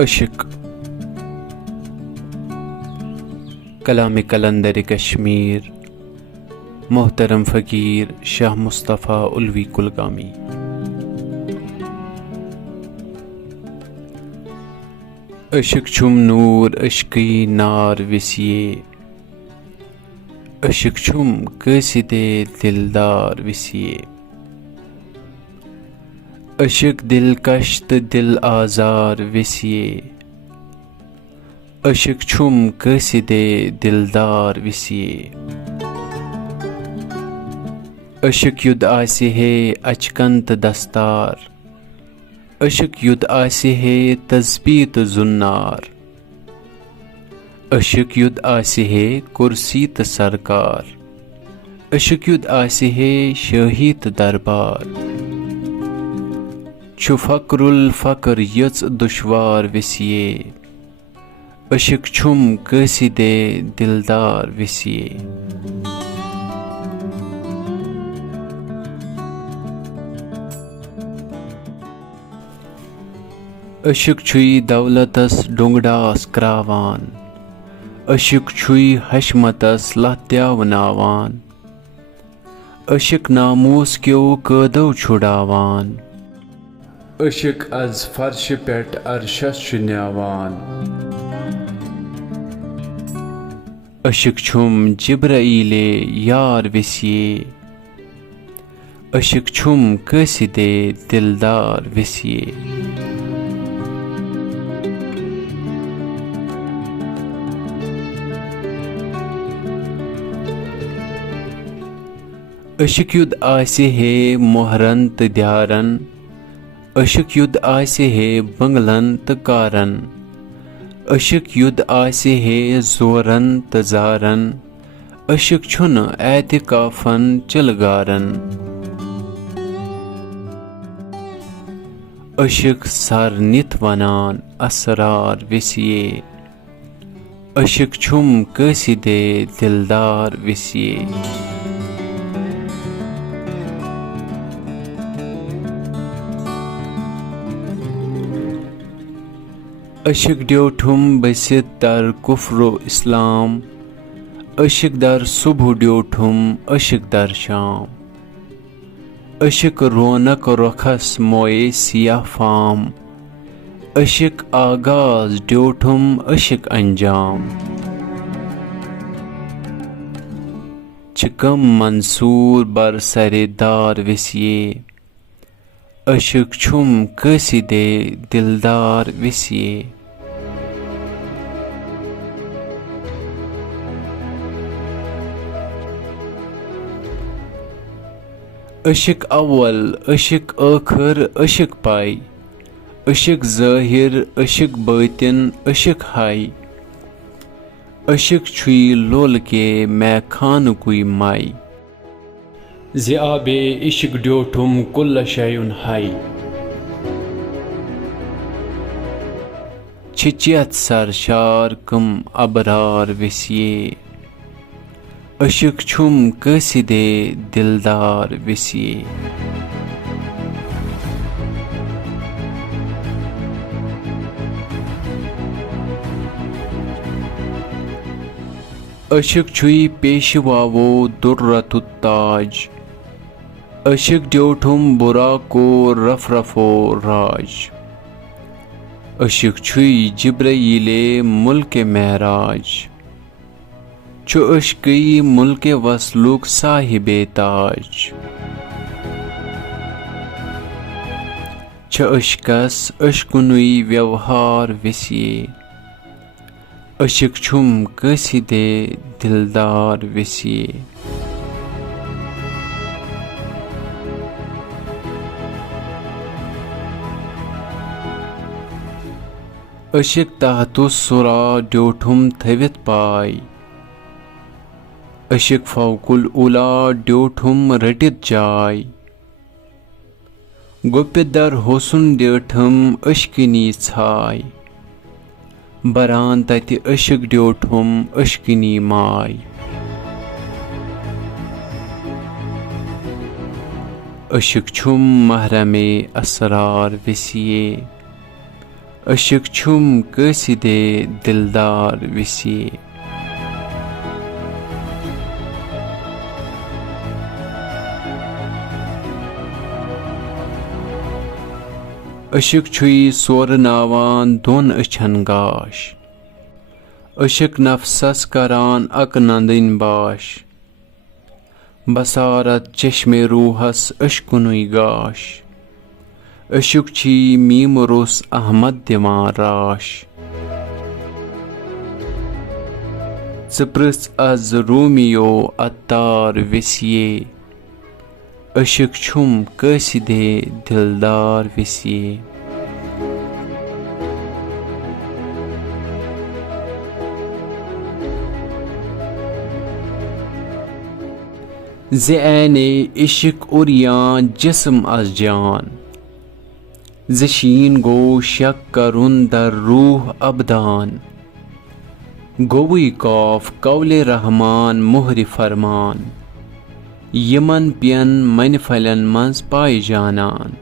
अशिक कलाम कलंदर कश्मीर मोहतरम फ़कीर शाह मुस्तफ़ा उल्वी कुलगामी। अशिक छुम नूर अश्की नार विसिये, अशिक छुम कसिदे दिलदार विसिये। अशिक दिलकश दिल आज़ार विसिये, अशिक छुम कसिदे दिलदार विसिये। अशिक युद्ध आसे है अचकंत दस्तार, अशिक युद्ध आसे है तस्बीत जुन्नार। अशिक युद्ध आसे है कुर्सीत सरकार, अशिक युद्ध आसे है शहीद दरबार। छु फक्रुल फकर यच दुश्वार विसिये, अशिक छुम कसिदे दिलदार विसिये। अशिक छुई दौलतस डोंगडास क्रावान, अशिक छुई हशमतस लत्यावनावान। अशिक नामूस क्यों कदौ छुड़ावान, अशिक अज फर्श पेट अरशस न्यावान। अशिक छुम जिब्राईले यार विसिये, अशिक छुम कसिदे दिलदार विसिये। अशिक युद्ध आसे है मोहरन त द्यारन, अशिक युद्ध आसे है बंगलन त कारन। अशिक युद्ध आसे है जोरन त जारन, अशिक छुन एतिकाफन चलगारन। अशिक सर नित वनान असरार विसिये, अशिक छुम कसिदे दिलदार विसिये। अशिक ड्योठुम बसित दर कुफ्रो इस्लाम, अशिक दर सुबह ड्योठुम अशिक दर शाम। अशिक रौनक रखस मोए सियाह फाम, अशिक आगाज ड्योठुम अशिक अंजाम। चिकम मंसूर बर सरेदार विसिये, अशिक छुम कसिदे दिलदार विसिये। अशिक अव्वल अशिक आखिर अशिक पाई, अशिक ज़ाहिर अशिक बातिन अशिक हाई। अशिक छुई लोल के मैं खान कुई माई, ज़िआबे इशिक ड्योठुम कुल्ल शयुन हाई। छिचियत सरशार कम अबरार विसिये, अशिक छुम कसिदे दिलदार विसिये। अशिक छुई पेशवावो दुर्रतुत्ताज, अशिक ड्योठुम बुरा को रफरफो राज। अशिक छुई जिब्राईले मुल्क महराज, छु अश्की मुल्क वसलुक साहिबे ताज। छ अश्कस अश्कुनुई व्यवहार विसिये, अशिक छुम कसिदे दिलदार विसिये। अशिक तहतुस सुरा ड्योठुम थवित पाई, अशिक फौकुल उला ड्योठुम रटित जाय। गुप्पिदर होसुन ड्योठुम अश्किनी छाय, बरान तति अशिक ड्योठुम अश्किनी माय। अशिक छुम महरमे असरार विसिये, अशक छुम कसिदे दिलदार विसिए। अशक छुई सोरनावान दोन अछन गाश, अशक नफसस करान अक नंदिन बाश, बसारत चश्मे रूहस अशकुनुई गाश, अशक छी मीम रुस अहमद दिवान राश। ज़प्रस अज रोमियो अत्तार विसिए, अशक छुम कसिदे दिलदार विसिए। ज़ैने इश्क उरियान जिस्म अज जान, ज़शीन गो शक करुन दर रूह अबदान। गोवी कौफ कौले रहमान मोहर फरमान, यमन पियन मन फलन मंस पाई जानान।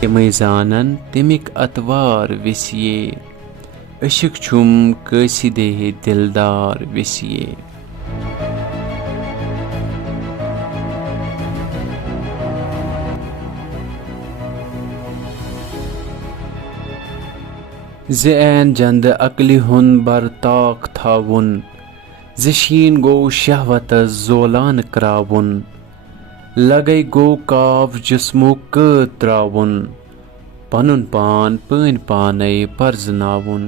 तिमै जानन तिमिक अतवार विसिए, अशक छुम कसिदे दिलदार विसिए। ज़ैन जंद अकली हुन बर ताक थावुन, ज़शीन गो शहवत ज़ोलान करावुन। लगै गो काव जिस्मो क़ त्रावुन, पनुन पान पन पानै परजनावुन।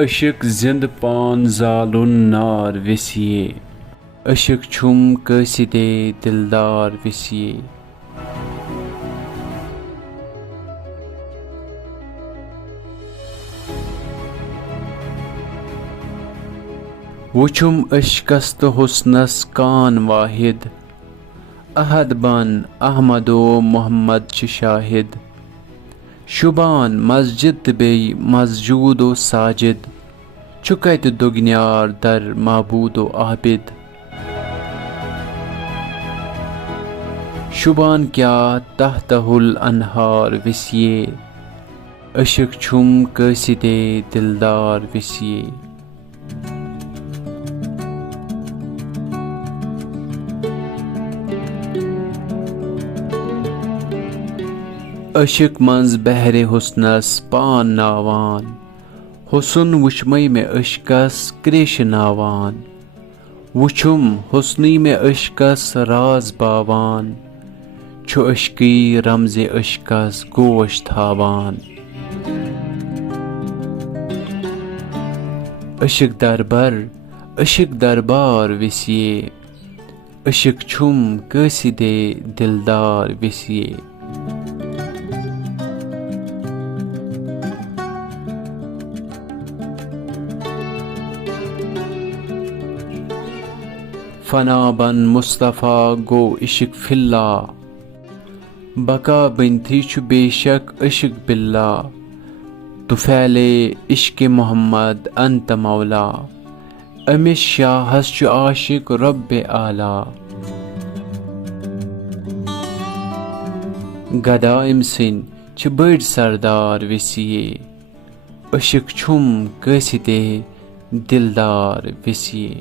अशक जिंद पान जालुन नार विसिए, अशक छुम कसिदे दिलदार विसिए। वुछुम अशकस्त हुस्नस कान वाहिद, अहद बन अहमदो मोहम्मद च शाहिद। शुबान मस्जिद बे मस्जूदो साजिद, चुकत दुगन्यार दर माबूदो आबिद। शुबान क्या तहतहुल अनहार विसिए, अशक छुम कसिदे दिलदार विसिए। अशक मंज बहरे हुस्नस पान नावान, हुस्न वुचमै में अशकस क्रेश नावान। वुछुम हुस्नी में अशकस राज बावान, छु अशकी रमज़े अशकस गोश थावान। अशक दरबार विसिए, अशक छुम कसिदे दिलदार विसिए। फना बन मुस्तफ़ा गो इश्क फिल्ला, बका बिनथी छु बेशक अशक बिल्ला। तुफैले इश्क मोहम्मद अंत मौला, अमिश शाहस छु आशिक रब्बे आला। गदा इमसिन छु बड़ सरदार विसिए, अशक छुम कसिदे दिलदार विसिए।